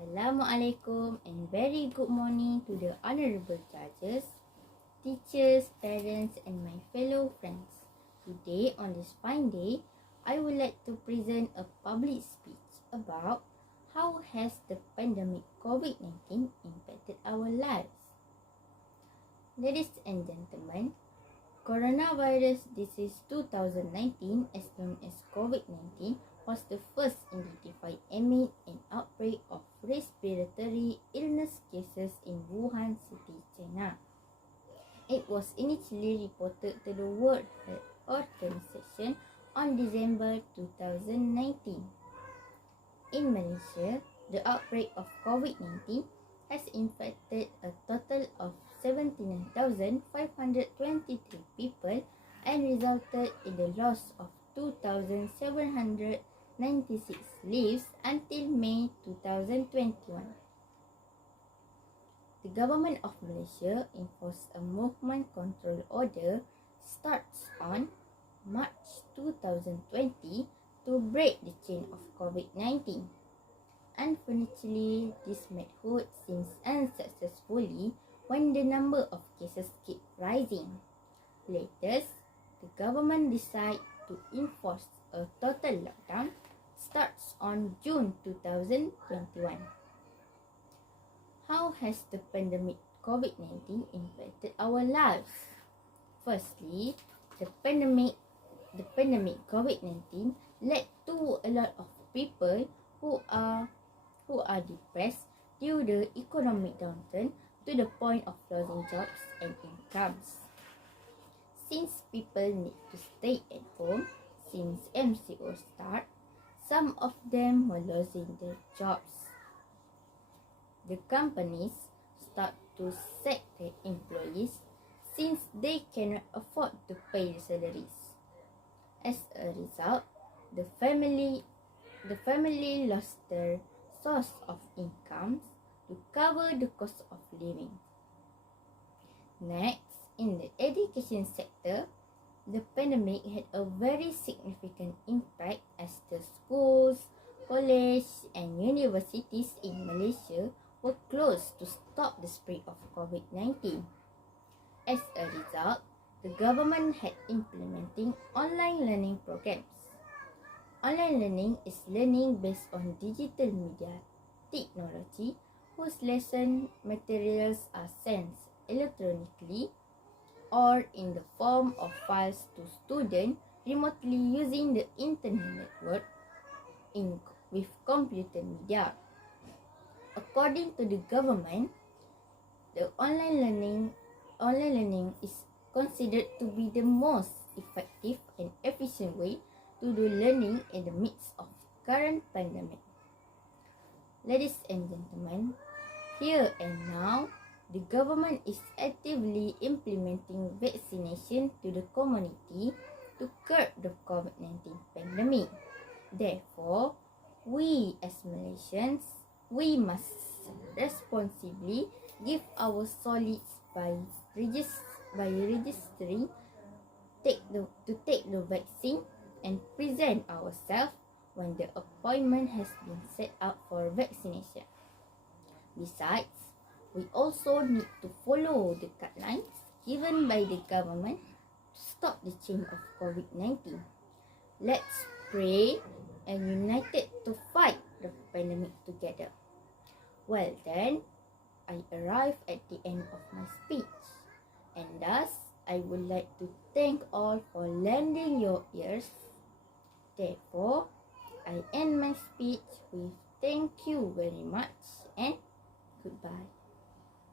Assalamualaikum and very good morning to the honorable judges, teachers, parents and my fellow friends. Today on this fine day, I would like to present a public speech about how has the pandemic COVID-19 impacted our lives. Ladies and gentlemen, coronavirus disease 2019, as known as COVID-19, was the first identified amid an outbreak of respiratory illness cases in Wuhan City, China. It was initially reported to the World Health Organization on December 2019. In Malaysia, the outbreak of COVID-19 has infected a total of 79,523 people and resulted in the loss of 2,796 lives until May 2021. The government of Malaysia enforced a movement control order starts on March 2020 to break the chain of COVID-19. Unfortunately, this method seems unsuccessfully when the number of cases keep rising. Later, the government decided to enforce a total lockdown starts on June 2021. How has the pandemic COVID-19 impacted our lives? Firstly, the pandemic COVID-19 led to a lot of people who are depressed due to the economic downturn to the point of losing jobs and incomes. Since people need to stay at home since MCO start, some of them were losing their jobs. The companies start to sack their employees since they cannot afford to pay the salaries. As a result, the family lost their source of income to cover the cost of living. Next, in the education sector, the pandemic had a very significant impact as the schools, colleges and universities in Malaysia were closed to stop the spread of COVID-19. As a result, the government had implementing online learning programs. Online learning is learning based on digital media technology whose lesson materials are sent electronically or in the form of files to students remotely using the internet network with computer media. According to the government, the online learning is considered to be the most effective and efficient way to do learning in the midst of current pandemic. Ladies and gentlemen, here and now, the government is actively implementing vaccination to the community to curb the COVID-19 pandemic. Therefore, we as Malaysians, we must responsibly give our solids by registering to take the vaccine and present ourselves when the appointment has been set up for vaccination. Besides, we also need to follow the guidelines given by the government to stop the chain of COVID-19. Let's pray and united to fight the pandemic together. Well then, I arrive at the end of my speech, and thus I would like to thank all for lending your ears. Therefore, I end my speech with thank you very much